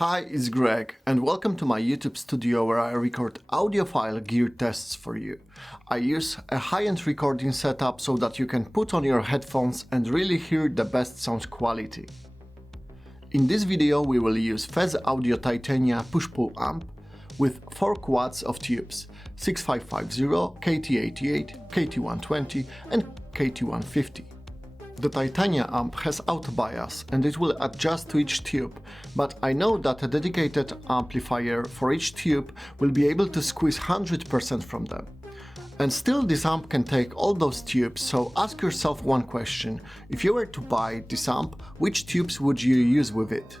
Hi, it's Greg, and welcome to my YouTube studio where I record audiophile gear tests for you. I use a high-end recording setup so that you can put on your headphones and really hear the best sound quality. In this video we will use Fezz Audio Titania push-pull amp with 4 quads of tubes 6550, KT88, KT120 and KT150. The Titania amp has auto bias and it will adjust to each tube, but I know that a dedicated amplifier for each tube will be able to squeeze 100% from them. And still this amp can take all those tubes, so ask yourself one question: if you were to buy this amp, which tubes would you use with it?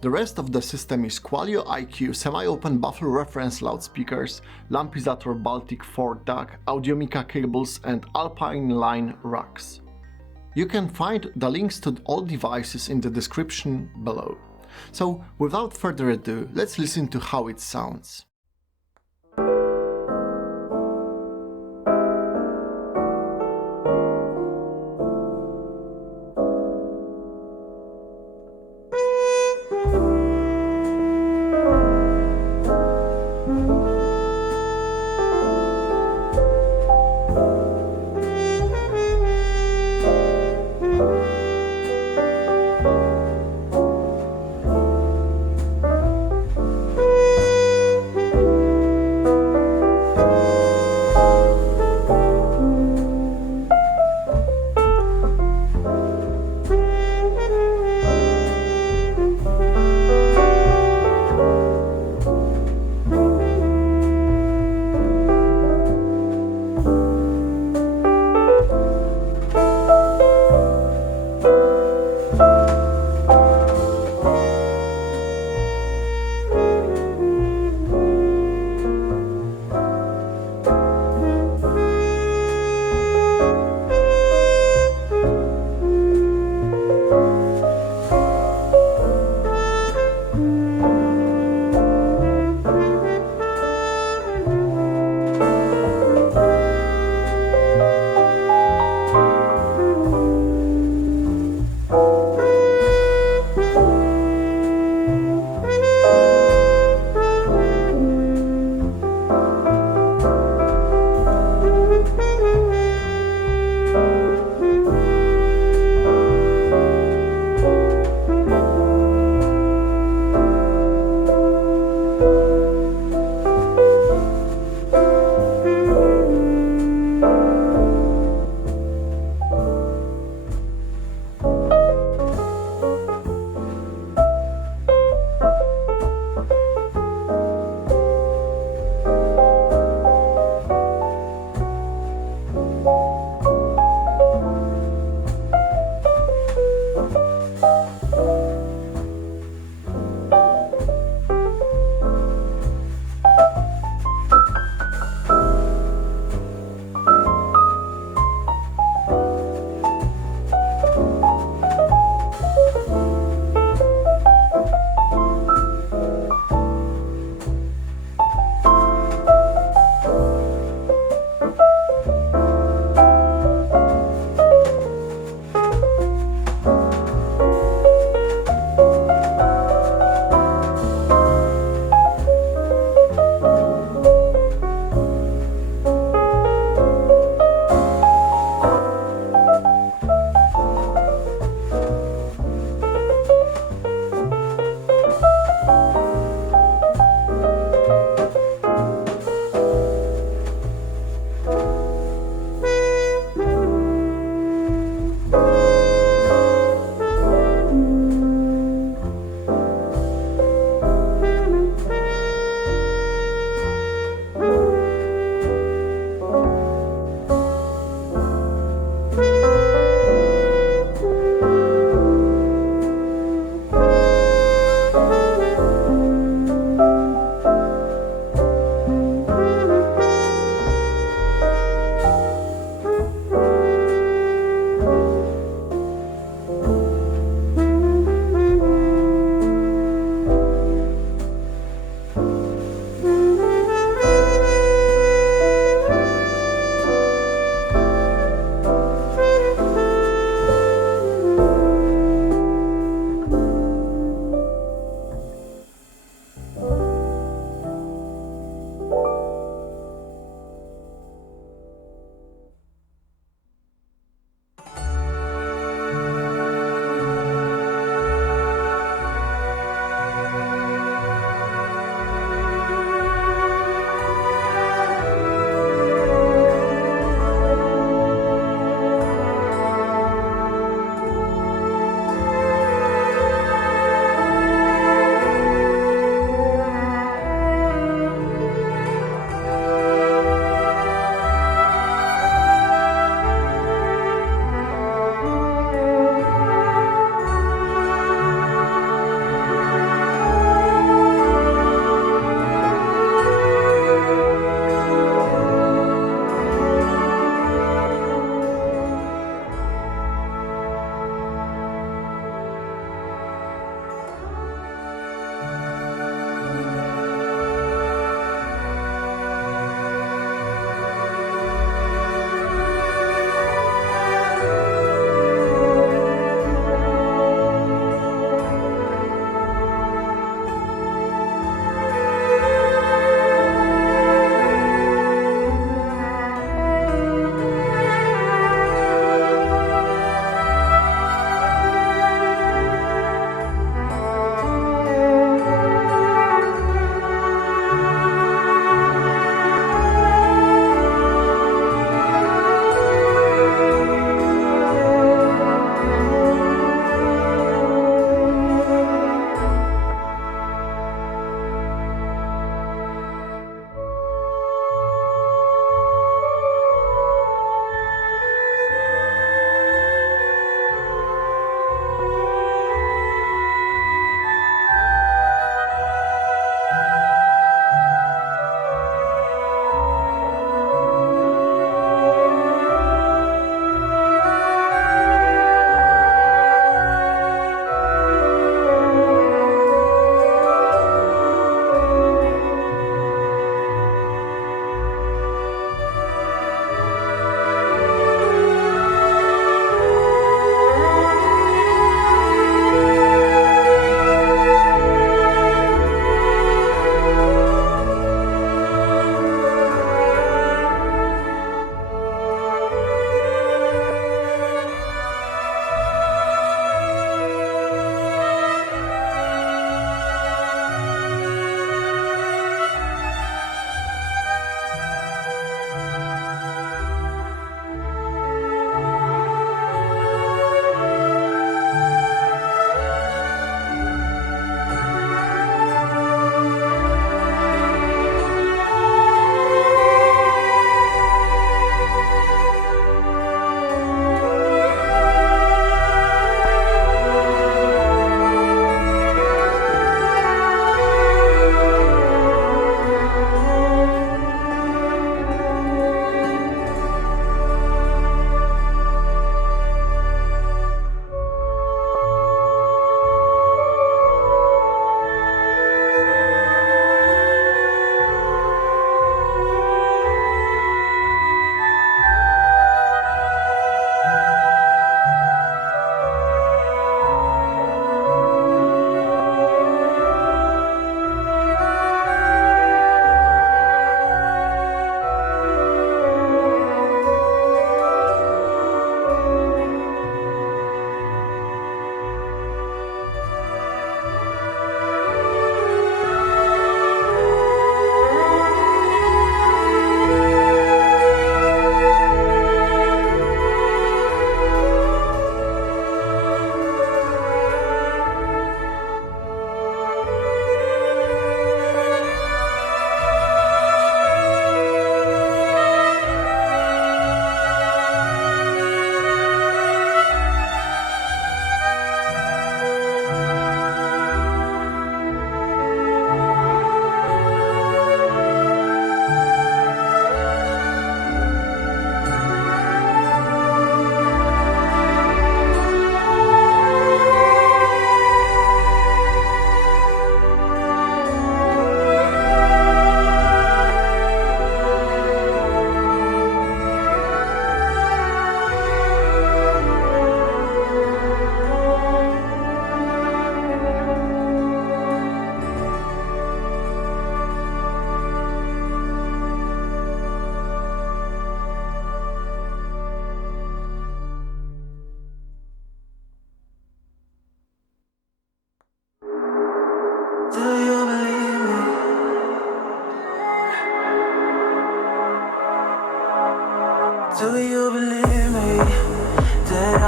The rest of the system is Qualio IQ semi-open Baffle reference loudspeakers, Lampizator Baltic 4 DAC, Audiomica cables and Alpine line racks. You can find the links to all devices in the description below. So without further ado, let's listen to how it sounds.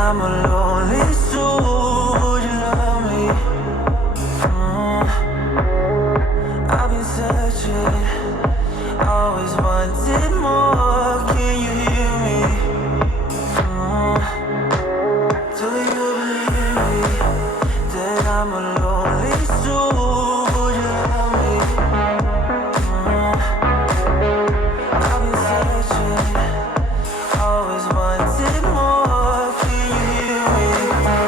I'm a lonely soul. Would you love me? I've been searching, always wanted more. Can you hear me? Do you believe me that I'm a lonely soul? Would you love me? I've been searching, always wanted more. Can you hear me?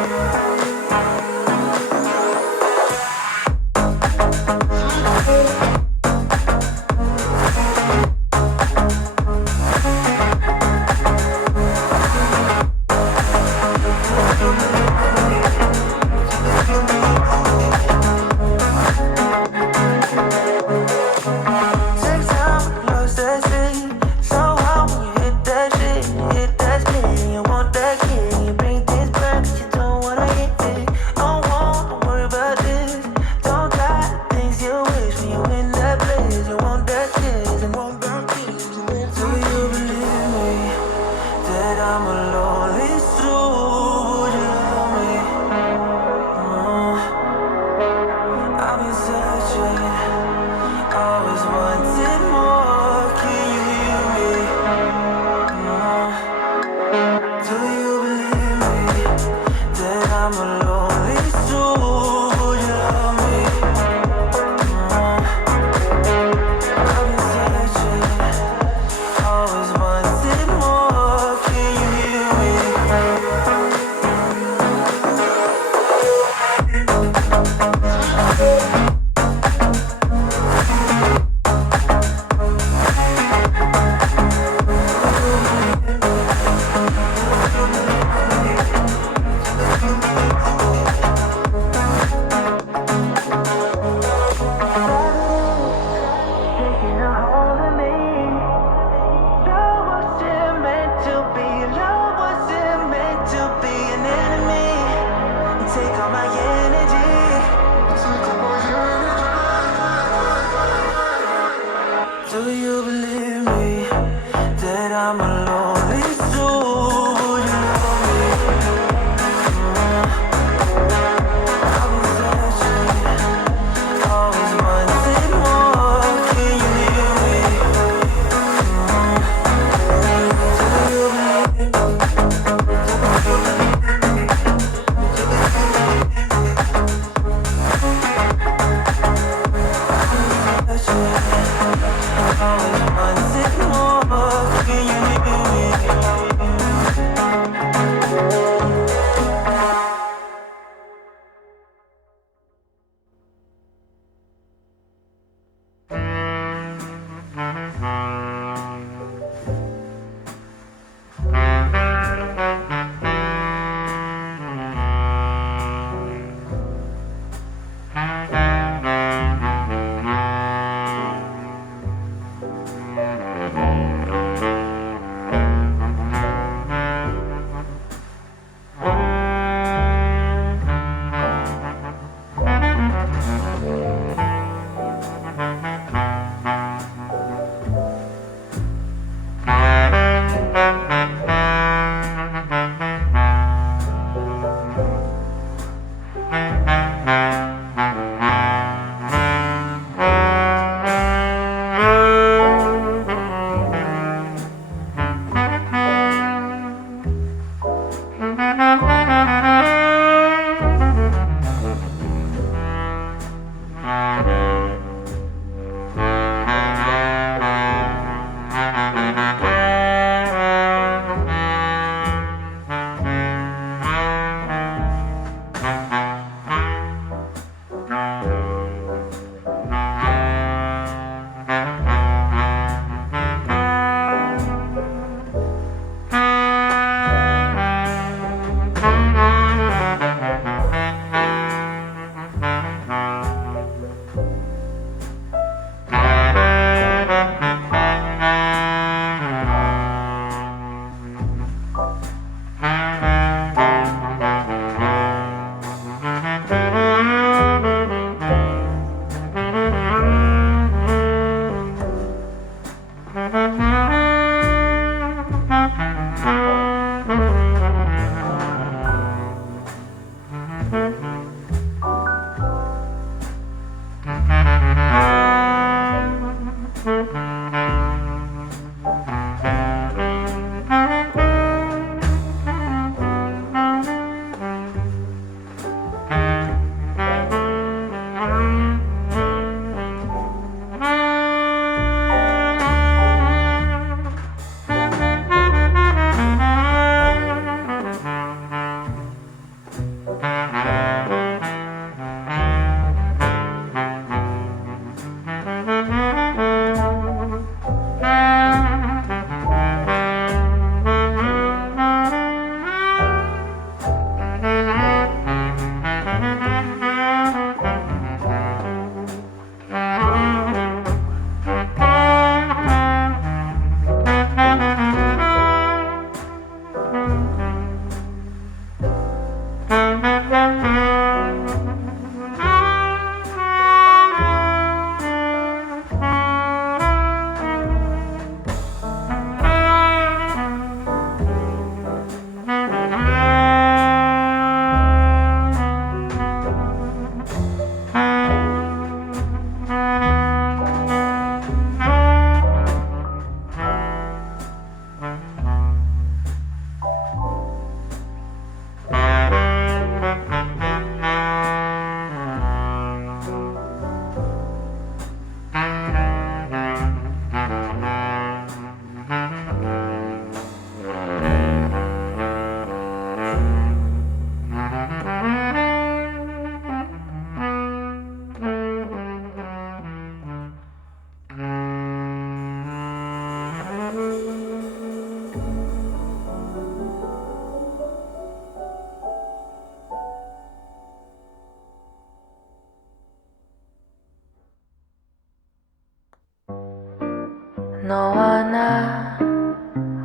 너와 나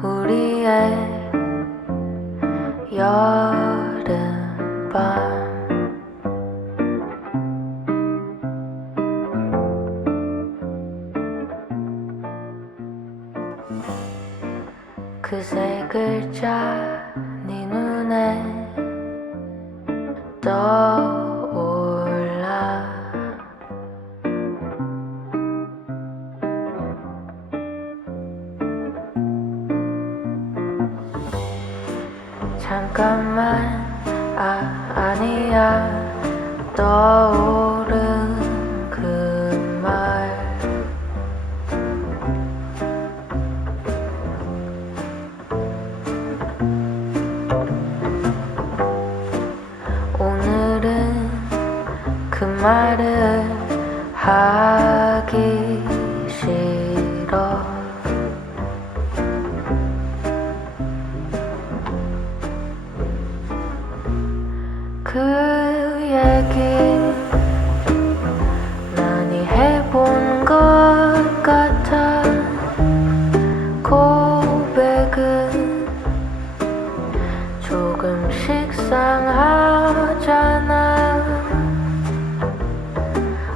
우리의 여름밤 그 세 글자 네 눈에 떠올라 잠깐만 아니야 떠오른 그 말 오늘은 그 말을 하기 싫어 그 얘기 많이 해본 것 같아 고백은 조금씩 상하잖아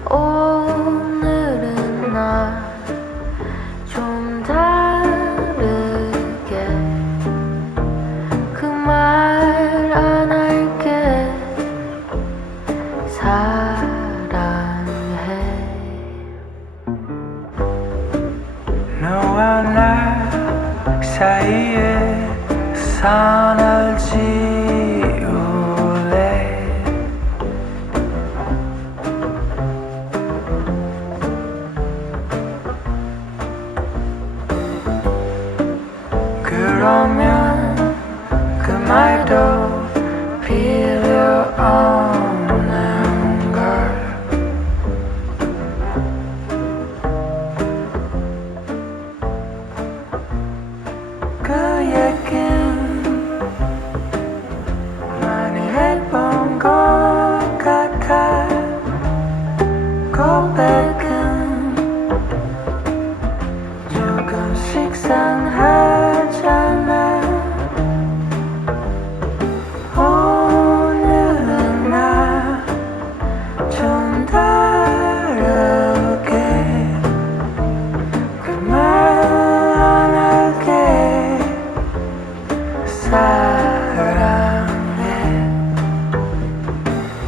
오늘은 나 좀 다르게 그 말 안 할게 사랑해 너와 나 사이에 선을 지울래 그러면 그 말도 필요 없는 걸 그 얘긴 많이 해본 것 같아 고백은 조금씩 상하잖아 오늘은 나 좀 다르게 그 말 안 할게 사랑해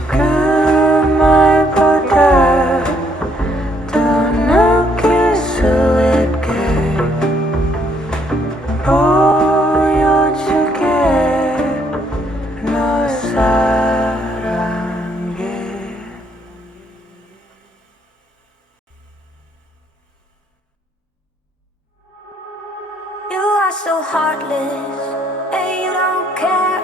그 말보다 더 느낄 수 있게 보여줄게 널 사랑해 You are so heartless, and you don't care.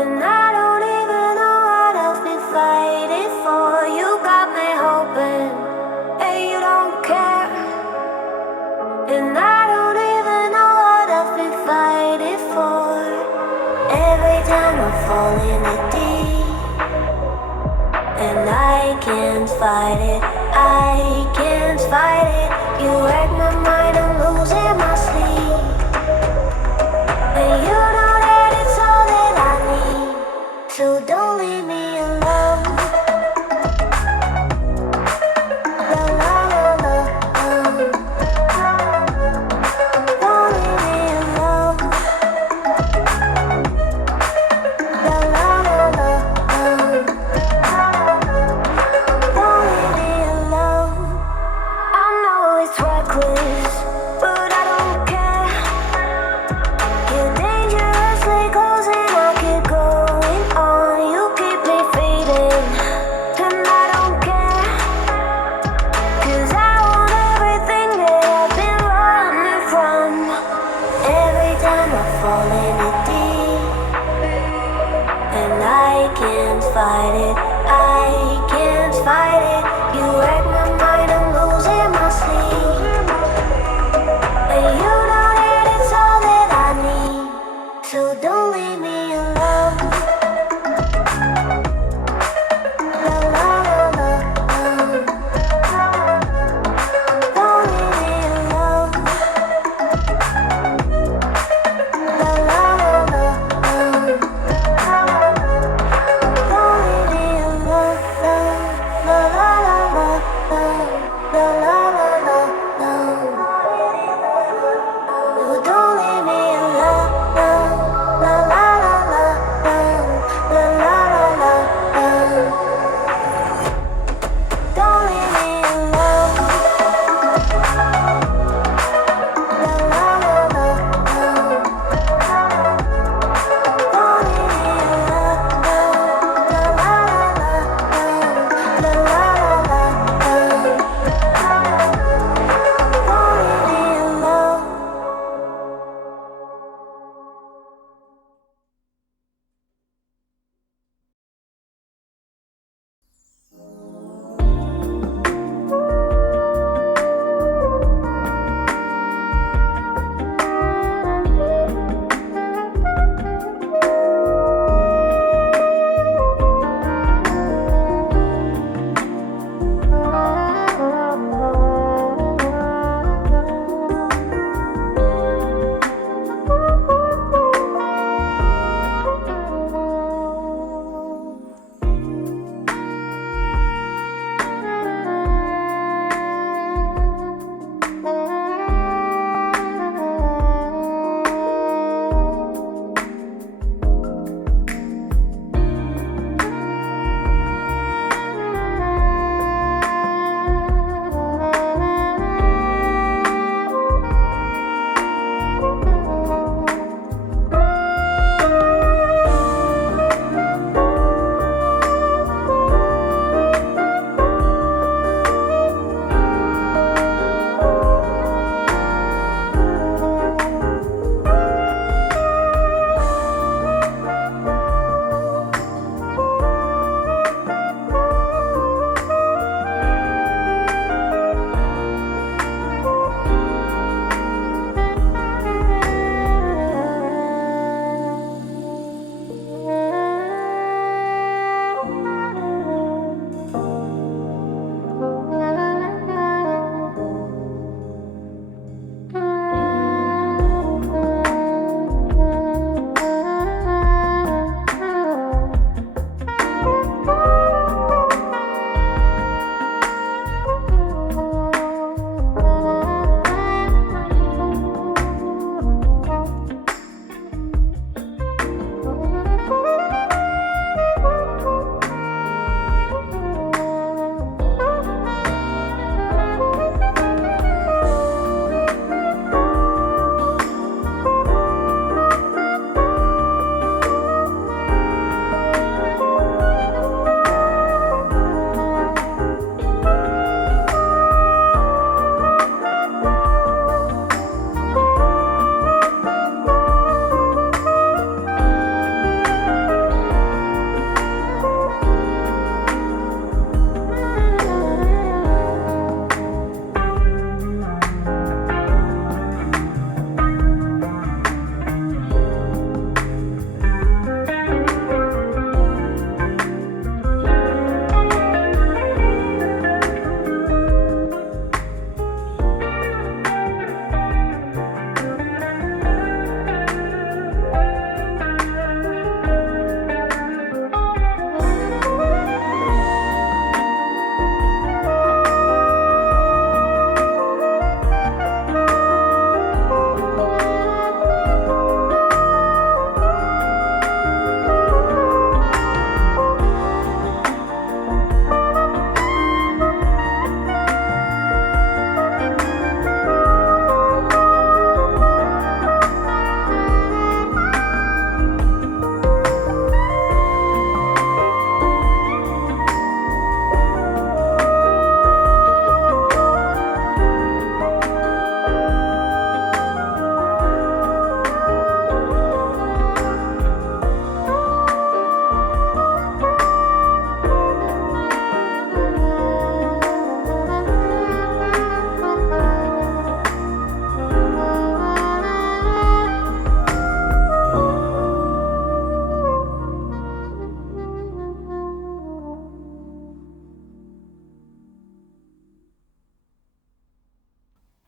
And I don't even know what else we're fighting for. You got me hoping, and you don't care. And I don't even know what else we're fighting for. Every time I fall in the deep, and I can't fight it, I can't fight it. You wreck my mind, I'm losing my sleep. And you know that it's all that I need. So don't leave me alone. La la la la. Don't leave me alone. La la la la. Don't leave me alone. I know it's reckless, but I don't care. You're dangerously close and I keep going on. You keep me fading, and I don't care. 'Cause I want everything that I've been running from. Every time I fall in it deep, and I can't fight it, I can't fight it. You wreck my mind, I'm losing my sleep. And you know that it's all that I need. So don't leave me alone. La la la la. Don't leave me alone.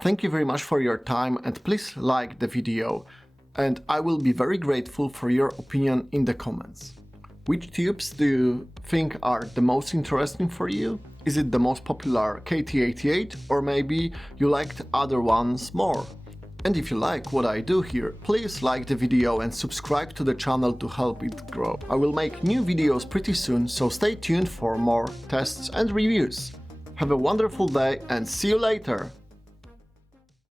Thank you very much for your time and please like the video, and I will be very grateful for your opinion in the comments. Which tubes do you think are the most interesting for you? Is it the most popular KT88, or maybe you liked other ones more? And if you like what I do here, please like the video and subscribe to the channel to help it grow. I will make new videos pretty soon, so stay tuned for more tests and reviews. Have a wonderful day and see you later!